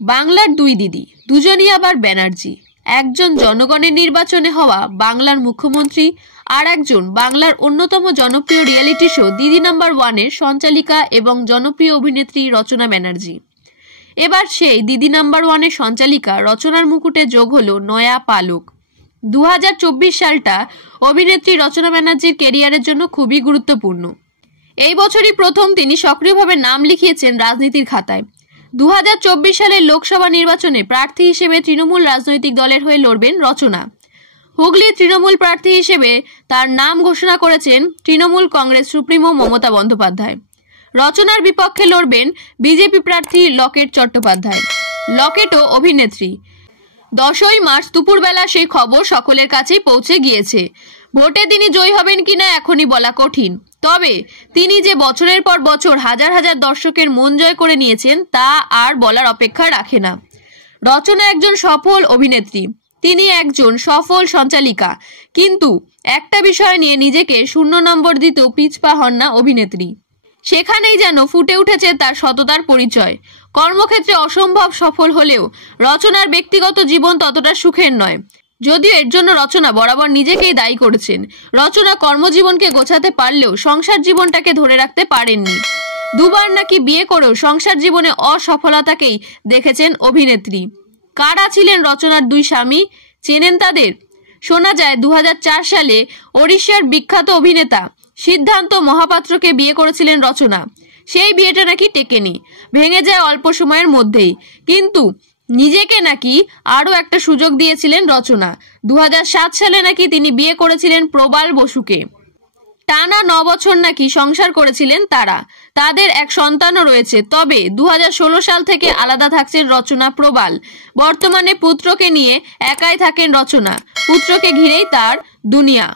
বাংলার দুই দিদি, দুজনই আবার ব্যানার্জি। একজন জনগণের নির্বাচনে হওয়া বাংলার মুখ্যমন্ত্রী, আর একজন বাংলার অন্যতম জনপ্রিয় রিয়েলিটি শো দিদি নাম্বার ওয়ানের সঞ্চালিকা এবং জনপ্রিয় অভিনেত্রী রচনা ব্যানার্জি। এবার সেই দিদি নাম্বার ওয়ানের সঞ্চালিকা রচনার মুকুটে যোগ হলো নয়া পালক। 2024 সালটা অভিনেত্রী রচনা ব্যানার্জির কেরিয়ারের জন্য খুবই গুরুত্বপূর্ণ। এই বছরই প্রথম তিনি সক্রিয়ভাবে নাম লিখিয়েছেন রাজনীতির খাতায়। 2024 সালের লোকসভা নির্বাচনে প্রার্থী হিসেবে তৃণমূল রাজনৈতিক দলের হয়ে লড়বেন রচনা। হুগলি তৃণমূল প্রার্থী হিসেবে তার নাম ঘোষণা করেছেন তৃণমূল কংগ্রেস সুপ্রিমো মমতা বন্দ্যোপাধ্যায়। রচনার বিপক্ষে লড়বেন বিজেপি প্রার্থী লকেট চট্টোপাধ্যায়। লকেটও অভিনেত্রী। 10ই মার্চ দুপুরবেলা সেই খবর সকলের কাছেই পৌঁছে গিয়েছে। ভোটে তিনি জয়ী হবেন কিনা এখনই বলা কঠিন, তবে তিনি যে বছরের পর বছর হাজার হাজার দর্শকের মন জয় করে নিয়েছেন তা আর বলার অপেক্ষা রাখে না। রচনা একজন সফল অভিনেত্রী, তিনি একজন সফল সঞ্চালিকা, কিন্তু একটা বিষয় নিয়ে নিজেকে 0 নম্বর দিতেও পিছপা হন না অভিনেত্রী। সেখানেই যেন ফুটে উঠেছে তার সততার পরিচয়। কর্মক্ষেত্রে অসম্ভব সফল হলেও রচনার ব্যক্তিগত জীবন ততটা সুখের নয়, যদিও এর জন্য রচনা বরাবর নিজেকেই দায়ী করেছেন। রচনা কর্মজীবনকে গোছাতে পারলেও সংসার জীবনটাকে ধরে রাখতে পারেননি। দুবার নাকি বিয়ে করেও সংসার জীবনে অসফলতাকেই দেখেছেন অভিনেত্রী। কারা ছিলেন রচনার দুই স্বামী, চেনেন তাদের? শোনা যায় 2004 সালে ওড়িশার বিখ্যাত অভিনেতা সিদ্ধান্ত মহাপাত্রকে বিয়ে করেছিলেন রচনা। সেই বিয়েটা নাকি টেকেনি, ভেঙে যায় অল্প সময়ের মধ্যেই। কিন্তু নিজেকে নাকি আরও একটা সুযোগ দিয়েছিলেন রচনা। 2007 সালে নাকি তিনি বিয়ে করেছিলেন প্রবাল বসুকে। টানা 9 বছর নাকি সংসার করেছিলেন তারা। তাদের এক সন্তানও রয়েছে। তবে 2016 সাল থেকে আলাদা থাকছেন রচনা প্রবাল। বর্তমানে পুত্রকে নিয়ে একাই থাকেন রচনা। পুত্রকে ঘিরেই তার দুনিয়া।